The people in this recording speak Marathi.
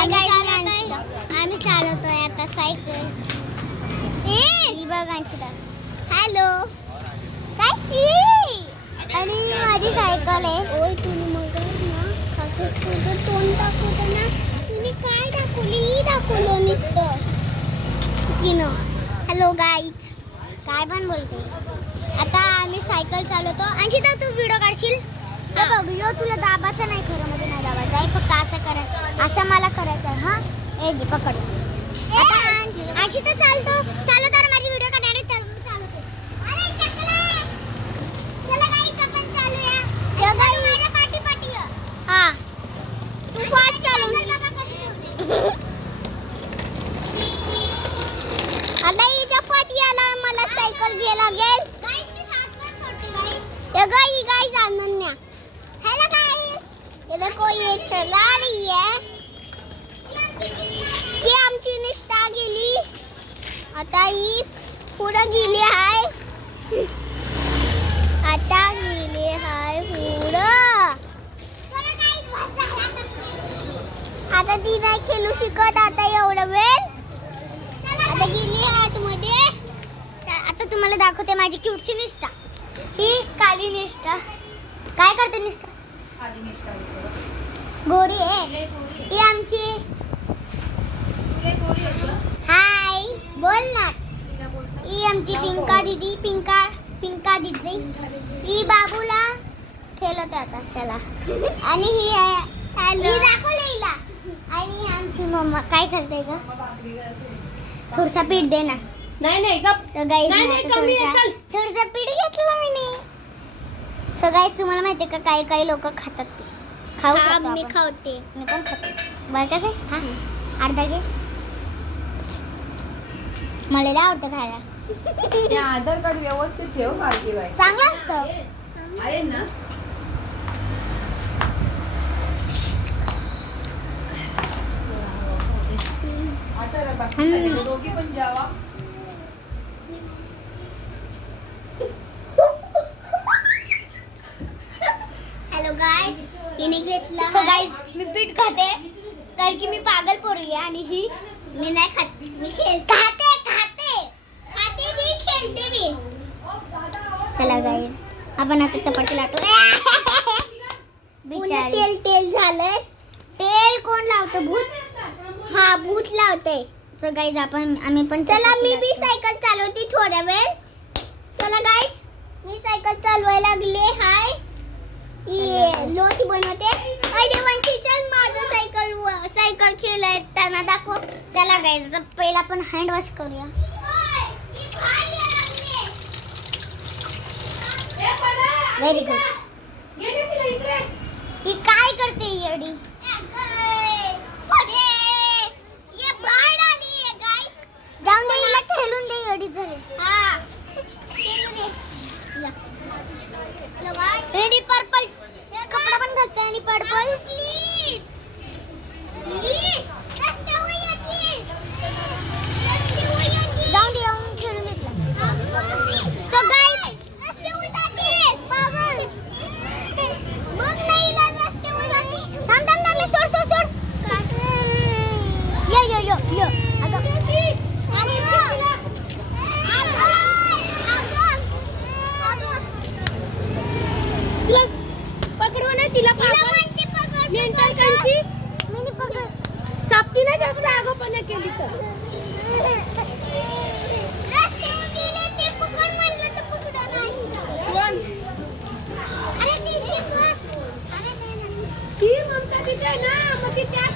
आम्ही चालवतोय आता सायकल. हॅलो काय आणि माझी सायकल आहे. ओय तुम्ही मग ना तुझं तोंड दाखवतं ना. तुम्ही काय दाखवली दाखवलं नुसतं हॅलो गाईज काय पण बोलते. आता आम्ही सायकल चालवतो. अंशिता तू व्हिडिओ काढशील का? बघ यो तुला दाबाचा नाही, खरं मध्ये नाही दाबायचा आहे, फक्त असं करायचं. असं मला करायचं आहे. हा एक पकड. अंशिता चालतो चालवताना माझी व्हिडिओ काढणार आहे. चालवतो. अरे चकले चला गाईज आपण चालूया. यो गाईज माझ्या पाठी पाठी हा तू फास्ट चालव. आता हिच्या पाठी आला मला सायकल घ्यायला लागेल. गाईज मी साथ पण सोडते गाईज. यो गाईज अनन्या हेलो गाइस, ये देखो ये चला रही है. ती आमची निष्ठा गेली. आता ही पुढे गेली आहे. आता गेली आहे पुढे. आता ती नाही खेळू शिकत आता एवढा वेळ. आता गेली आतमध्ये. आता तुम्हाला दाखवते माझी क्यूटची निष्ठा. ही काली निष्ठा काय करते. निष्ठा गोरी आहे ही आमची. हाय बोल ना. ही आमची पिंका दीदी. पिंका दीदी ही बाबूला खेळत आता. चला आणि ही आहे दाखवलेला. आणि आमची मम्मा काय करते का थोडसा पीठ दे ना. नाही गप. थोडसा पीठ घेतला मी. सगळ्यात तुम्हाला माहिती का काही काही लोक खातात ते. खाऊ शकतो मी खाते. मी पण खाते. बरं कसं आहे. हा अर्धा घे. मला लय आवडतं खायला. आधार कार्ड व्यवस्थित ठेव. मार्गी बाई चांगलं असतं आहे ना. आता दोघी पण जावा. हॅलो गाईज हिने घेतलं. सो गाईज मी पीठ खाते कारण की मी पागल पोरगी आहे. आणि ही मी नाही खात. मी खाते मी खेळते मी. चला गाईज आपण आता चपाती लाटू. तेल झालंय. तेल कोण लावतं. भूत. हा भूत लावते. सो गाईज आम्ही पण चला. मी बी सायकल चालवते थोड्या वेळ. चला गाईज मी सायकल चालवायला लागले. हाय लोटी बनवते. अरे वंशी चल माझं सायकल खेळताना दाखव. चला गाईज पहिला आपण हँड वॉश करूया. Very good. ही काय करते येडी. जाऊन दे हिला खेळून दे. येडी झाली. हा आणि पर्पल कपडा पण घालते. आणि पर्पल प्लीज जाऊन दे. येऊन खेळून घेतला. सो गाईज मग नाही सोड. यो पकडवा ना तिला. मेंटल कंची चापटी नाही जास्त आगोपणा केली तर. ती ममता तिथे ना मग ती त्या